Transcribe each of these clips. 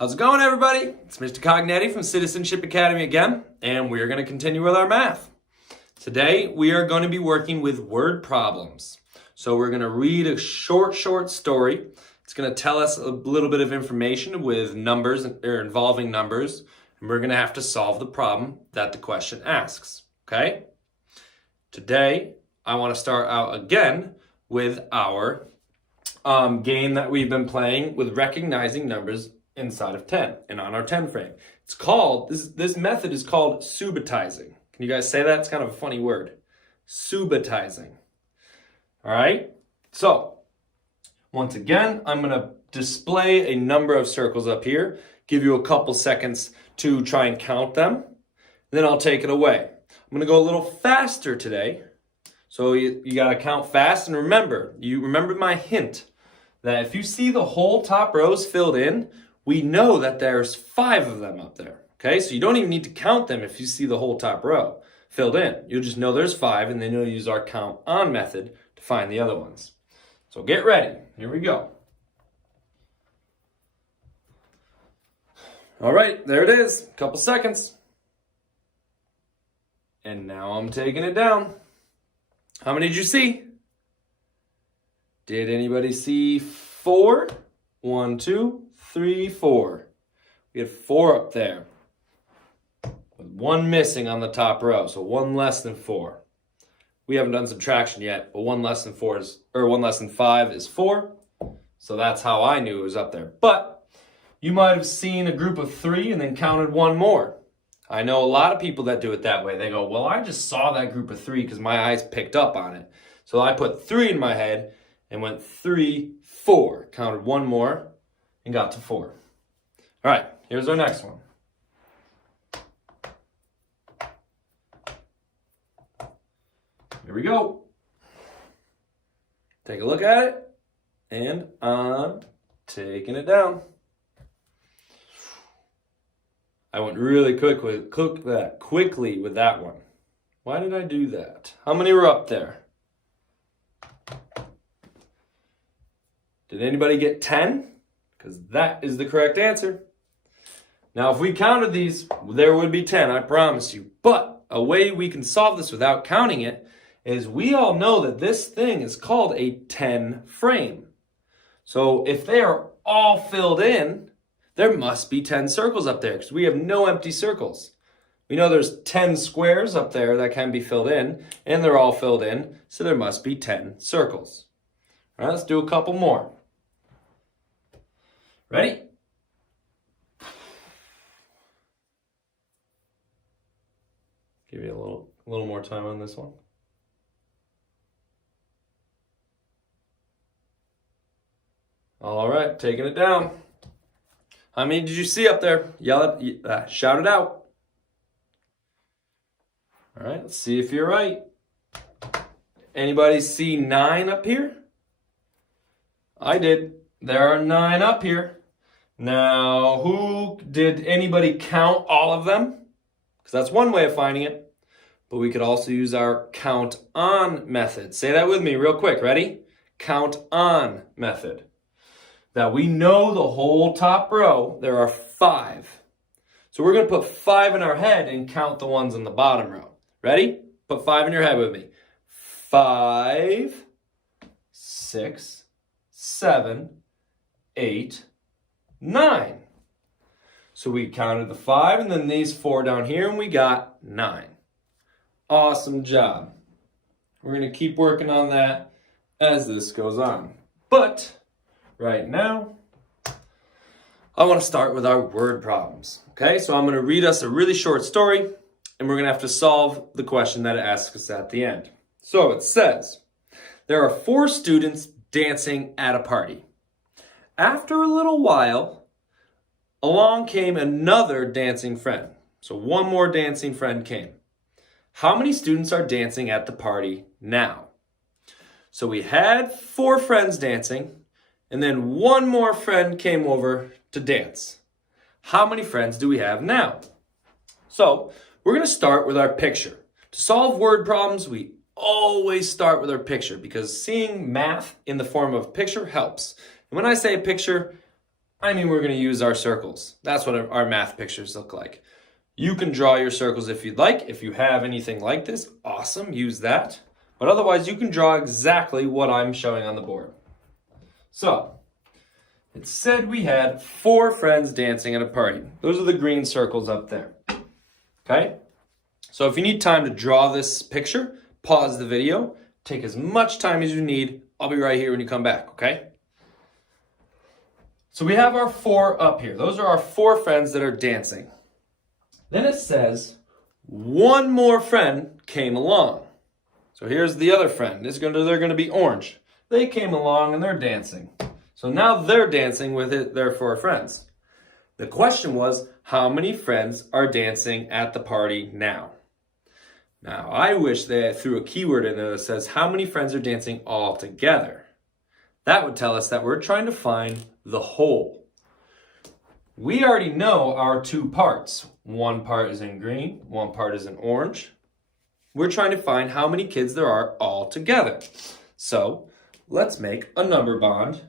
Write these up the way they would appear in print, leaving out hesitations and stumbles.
How's it going, everybody? It's Mr. Cognetti from Citizenship Academy again, and we're going to continue with our math. Today, we are going to be working with word problems. So we're going to read a short story. It's going to tell us a little bit of information with numbers or involving numbers, and we're going to have to solve the problem that the question asks. Okay? Today, I want to start out again with our game that we've been playing with recognizing numbers inside of 10 and on our 10 frame. It's called, this method is called subitizing. Can you guys say that? It's kind of a funny word. Subitizing. All right. So once again, I'm going to display a number of circles up here, give you a couple seconds to try and count them. Then I'll take it away. I'm going to go a little faster today. So you got to count fast. And remember, you remember my hint that if you see the whole top rows filled in, we know that there's 5 of them up there, okay? So you don't even need to count them if you see the whole top row filled in. You'll just know there's 5, and then you'll use our count on method to find the other ones. So get ready. Here we go. All right, there it is. A couple seconds. And now I'm taking it down. How many did you see? Did anybody see 4? 1, 2, 3, 4. We had 4 up there. With 1 missing on the top row, so 1 less than 4. We haven't done subtraction yet, but 1 less than 4 is, or 1 less than 5 is 4. So that's how I knew it was up there. But you might have seen a group of 3 and then counted 1 more. I know a lot of people that do it that way. They go, well, I just saw that group of 3 because my eyes picked up on it. So I put 3 in my head and went 3, 4. Counted 1 more and got to 4. All right, here's our next one. Here we go. Take a look at it, and I'm taking it down. I went really quickly with that one. Why did I do that? How many were up there? Did anybody get 10? Because that is the correct answer. Now, if we counted these, there would be 10, I promise you. But a way we can solve this without counting it is we all know that this thing is called a 10 frame. So if they are all filled in, there must be 10 circles up there because we have no empty circles. We know there's 10 squares up there that can be filled in, and they're all filled in, so there must be 10 circles. All right, let's do a couple more. Ready? Give you a little more time on this one. All right, taking it down. How many did you see up there? Yell it, shout it out. All right, let's see if you're right. Anybody see 9 up here? I did. There are 9 up here. Now, did anybody count all of them? Because that's one way of finding it. But we could also use our count on method. Say that with me real quick. Ready? Count on method. Now, we know the whole top row, there are 5. So we're going to put 5 in our head and count the ones in the bottom row. Ready? Put 5 in your head with me. 5, 6, 7, 8, 9. So we counted the 5 and then these 4 down here and we got 9. Awesome job. We're going to keep working on that as this goes on. But right now, I want to start with our word problems. Okay, so I'm going to read us a really short story and we're going to have to solve the question that it asks us at the end. So it says, there are 4 students dancing at a party. After a little while, along came another dancing friend. So one more dancing friend came. How many students are dancing at the party now? So we had 4 friends dancing, and then one more friend came over to dance. How many friends do we have now? So we're going to start with our picture. To solve word problems, we always start with our picture because seeing math in the form of picture helps. And when I say a picture, I mean we're going to use our circles. That's what our math pictures look like. You can draw your circles if you'd like. If you have anything like this, awesome, use that. But otherwise, you can draw exactly what I'm showing on the board. So, it said we had 4 friends dancing at a party. Those are the green circles up there. Okay? So if you need time to draw this picture, pause the video. Take as much time as you need. I'll be right here when you come back, okay? So we have our 4 up here. Those are our 4 friends that are dancing. Then it says, one more friend came along. So here's the other friend. They're going to be orange. They came along and they're dancing. So now they're dancing with their 4 friends. The question was, how many friends are dancing at the party now? Now, I wish they threw a keyword in there that says, how many friends are dancing all together? That would tell us that we're trying to find the whole. We already know our 2 parts. One part is in green, one part is in orange. We're trying to find how many kids there are all together. So let's make a number bond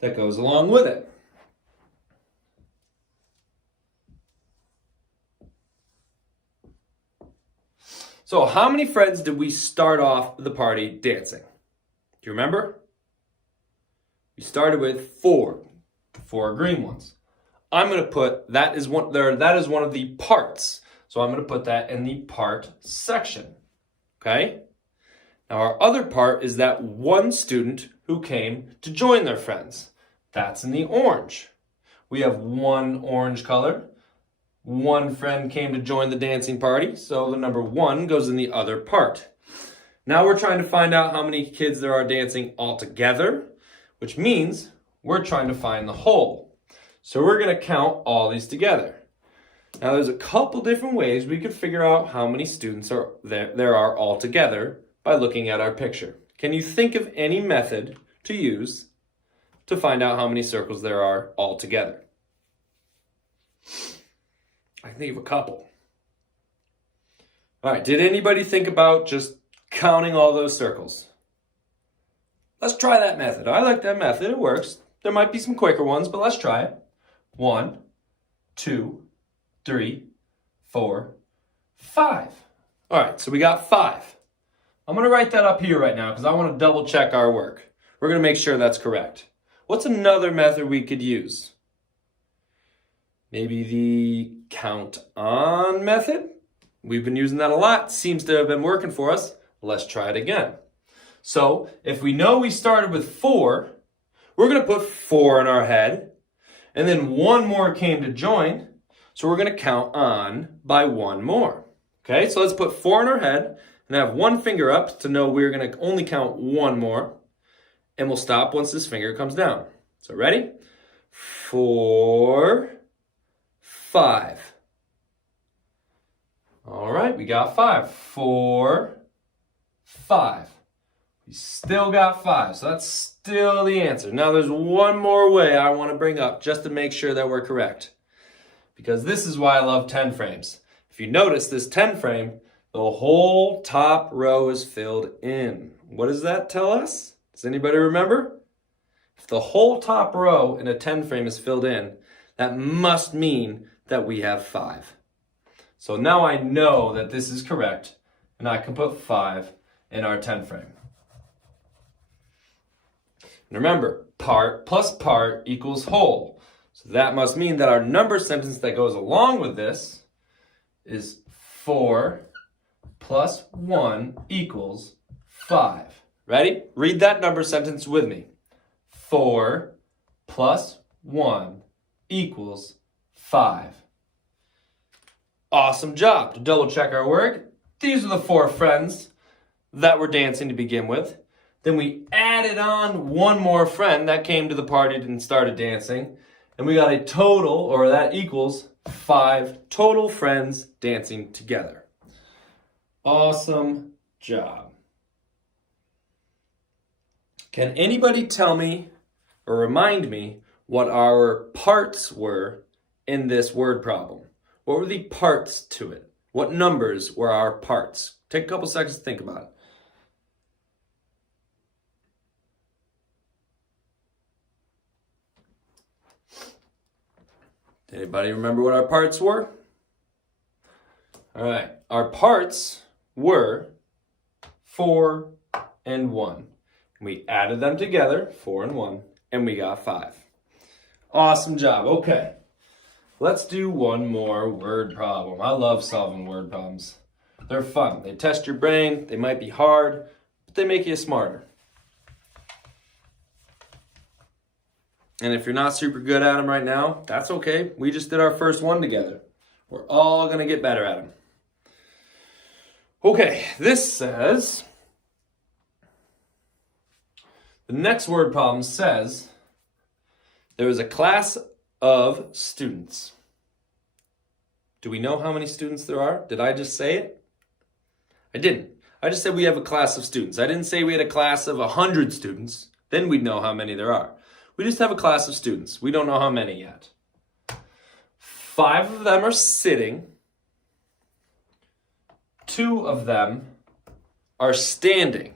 that goes along with it. So how many friends did we start off the party dancing? Do you remember? We started with 4, the 4 green ones. I'm going to put, that is one of the parts. So I'm going to put that in the part section. Okay? Now our other part is that one student who came to join their friends. That's in the orange. We have one orange color. One friend came to join the dancing party, so the number 1 goes in the other part. Now we're trying to find out how many kids there are dancing all together, which means we're trying to find the whole. So we're going to count all these together. Now there's a couple different ways we could figure out how many students there are all together by looking at our picture. Can you think of any method to use to find out how many circles there are all together? I can think of a couple. All right, did anybody think about just counting all those circles? Let's try that method. I like that method, it works. There might be some quicker ones, but let's try it. 1, 2, 3, 4, 5. All right, so we got 5. I'm gonna write that up here right now because I wanna double check our work. We're gonna make sure that's correct. What's another method we could use? Maybe the count on method. We've been using that a lot. Seems to have been working for us. Let's try it again. So if we know we started with 4, we're going to put 4 in our head. And then 1 more came to join. So we're going to count on by 1 more. Okay, so let's put 4 in our head and have 1 finger up to know we're going to only count 1 more. And we'll stop once this finger comes down. So ready? 4, 5. All right, we got 5. 4, 5. We still got 5, so that's still the answer. Now there's one more way I want to bring up just to make sure that we're correct. Because this is why I love 10 frames. If you notice this 10 frame, the whole top row is filled in. What does that tell us? Does anybody remember? If the whole top row in a 10 frame is filled in, that must mean that we have 5. So now I know that this is correct, and I can put 5 in our 10 frame. And remember, part plus part equals whole. So that must mean that our number sentence that goes along with this is 4 plus 1 equals 5. Ready? Read that number sentence with me. 4 plus 1 equals 5. Awesome job. To double check our work, these are the 4 friends that were dancing to begin with. Then we added on 1 more friend that came to the party and started dancing. And we got a total, or that equals 5 total friends dancing together. Awesome job. Can anybody tell me or remind me what our parts were in this word problem? What were the parts to it? What numbers were our parts? Take a couple seconds to think about it. Anybody remember what our parts were? All right, our parts were 4 and 1. We added them together, 4 and 1, and we got 5. Awesome job. Okay, let's do one more word problem. I love solving word problems. They're fun. They test your brain. They might be hard, but they make you smarter. And if you're not super good at them right now, that's okay. We just did our first one together. We're all going to get better at them. Okay, this says, the next word problem says, there was a class of students. Do we know how many students there are? Did I just say it? I didn't. I just said we have a class of students. I didn't say we had a class of 100 students. Then we'd know how many there are. We just have a class of students. We don't know how many yet. 5 of them are sitting. 2 of them are standing.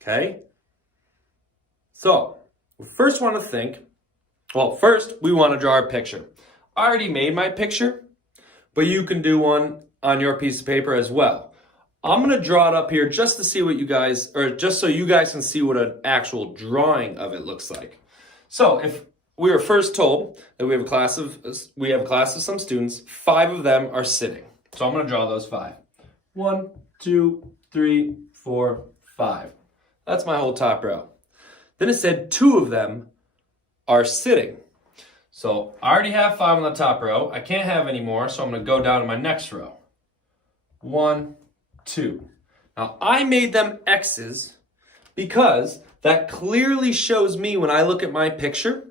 Okay? So, we first want to think, first we want to draw a picture. I already made my picture, but you can do one on your piece of paper as well. I'm going to draw it up here just to see what you guys, or just so you guys can see what an actual drawing of it looks like. So if we were first told that we have a class of some students, 5 of them are sitting. So I'm going to draw those 5. 1, 2, 3, 4, 5. That's my whole top row. Then it said 2 of them are sitting. So I already have 5 on the top row. I can't have any more, so I'm going to go down to my next row. 1, 2. Now I made them X's because that clearly shows me when I look at my picture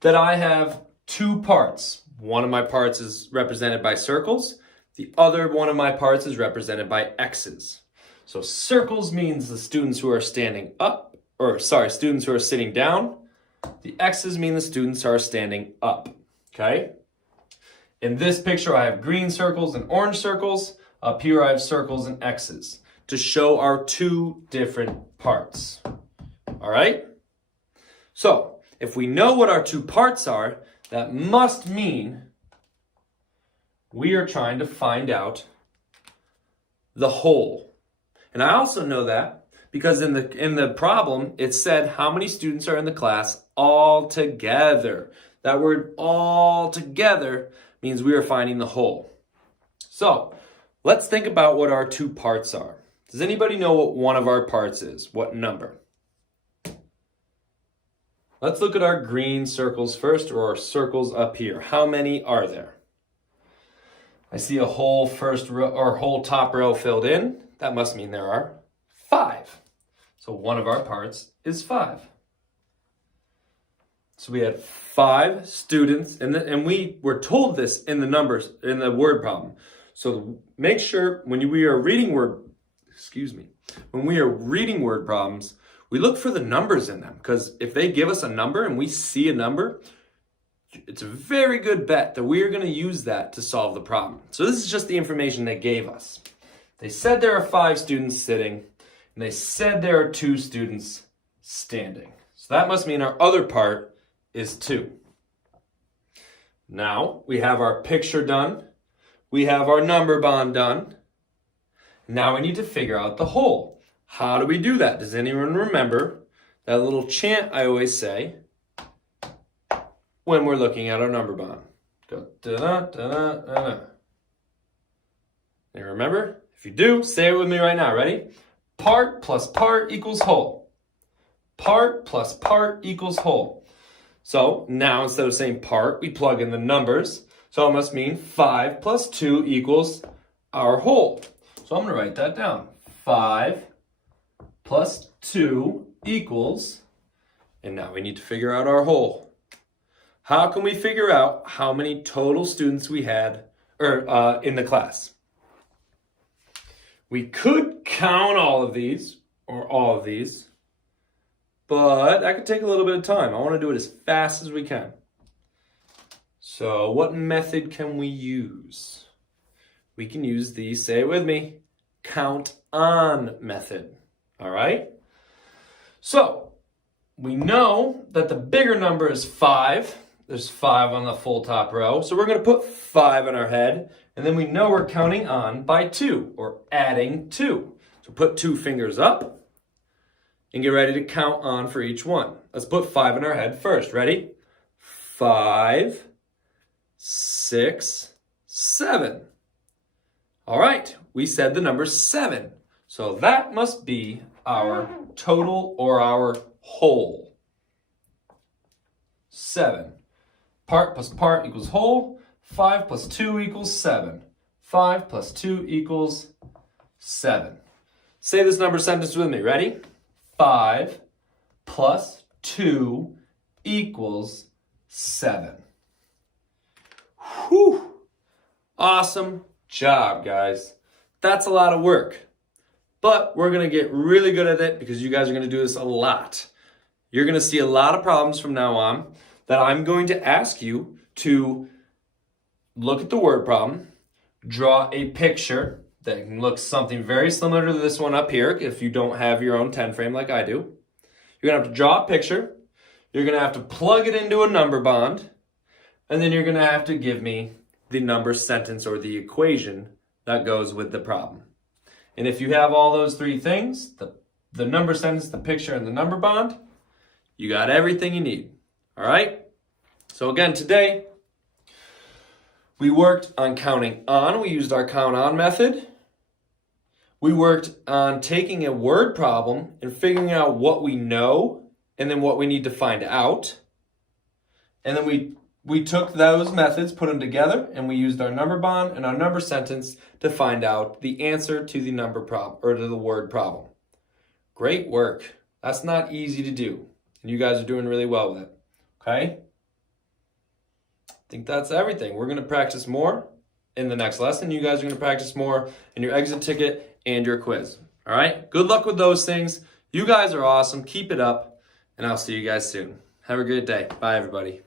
that I have 2 parts. One of my parts is represented by circles. The other one of my parts is represented by X's. So circles means the students who are standing up, students who are sitting down. The X's mean the students are standing up, okay? In this picture, I have green circles and orange circles. Up here, I have circles and X's to show our 2 different parts, all right? So if we know what our 2 parts are, that must mean we are trying to find out the whole. And I also know that because in the problem, it said how many students are in the class all together. That word all together means we are finding the whole. So let's think about what our 2 parts are. Does anybody know what one of our parts is? What number? Let's look at our green circles first, or our circles up here. How many are there? I see a whole first row or whole top row filled in. That must mean there are 5. So one of our parts is 5. So we had 5 students, and we were told this in the numbers, in the word problem. So make sure when we are reading word problems, we look for the numbers in them, because if they give us a number and we see a number, it's a very good bet that we are going to use that to solve the problem. So this is just the information they gave us. They said there are 5 students sitting, and they said there are 2 students standing. So that must mean our other part is 2. Now we have our picture done. We have our number bond done. Now we need to figure out the whole. How do we do that? Does anyone remember that little chant I always say when we're looking at our number bond? Go da-da-da-da-da. You remember? If you do, say it with me right now. Ready? Part plus part equals whole. Part plus part equals whole. So now instead of saying part, we plug in the numbers. So it must mean 5 plus 2 equals our whole. So I'm going to write that down. 5 plus 2 equals, and now we need to figure out our whole. How can we figure out how many total students we had in the class? We could count all of these, or all of these, but that could take a little bit of time. I want to do it as fast as we can. So what method can we use? We can use the, say it with me, count on method. All right? So we know that the bigger number is 5. There's 5 on the full top row. So we're going to put 5 on our head. And then we know we're counting on by 2, or adding 2. So put 2 fingers up and get ready to count on for each one. Let's put 5 in our head first. Ready? 5, 6, 7. All right, we said the number 7. So that must be our total or our whole. 7. Part plus part equals whole. 5 plus 2 equals 7. 5 plus 2 equals 7. Say this number sentence with me. Ready? 5 plus 2 equals 7. Whew. Awesome job, guys. That's a lot of work. But we're going to get really good at it because you guys are going to do this a lot. You're going to see a lot of problems from now on that I'm going to ask you to look at the word problem, draw a picture that looks something very similar to this one up here if you don't have your own 10 frame like I do. You're going to have to draw a picture. You're going to have to plug it into a number bond. And then you're going to have to give me the number sentence or the equation that goes with the problem. And if you have all those 3 things, the number sentence, the picture, and the number bond, you got everything you need. All right? So again, today, we worked on counting on. We used our count on method. We worked on taking a word problem and figuring out what we know and then what we need to find out. And then we took those methods, put them together, and we used our number bond and our number sentence to find out the answer to the number problem or to the word problem. Great work. That's not easy to do. And you guys are doing really well with it. Okay? I think that's everything. We're going to practice more in the next lesson. You guys are going to practice more in your exit ticket and your quiz. All right? Good luck with those things. You guys are awesome. Keep it up, and I'll see you guys soon. Have a great day. Bye, everybody.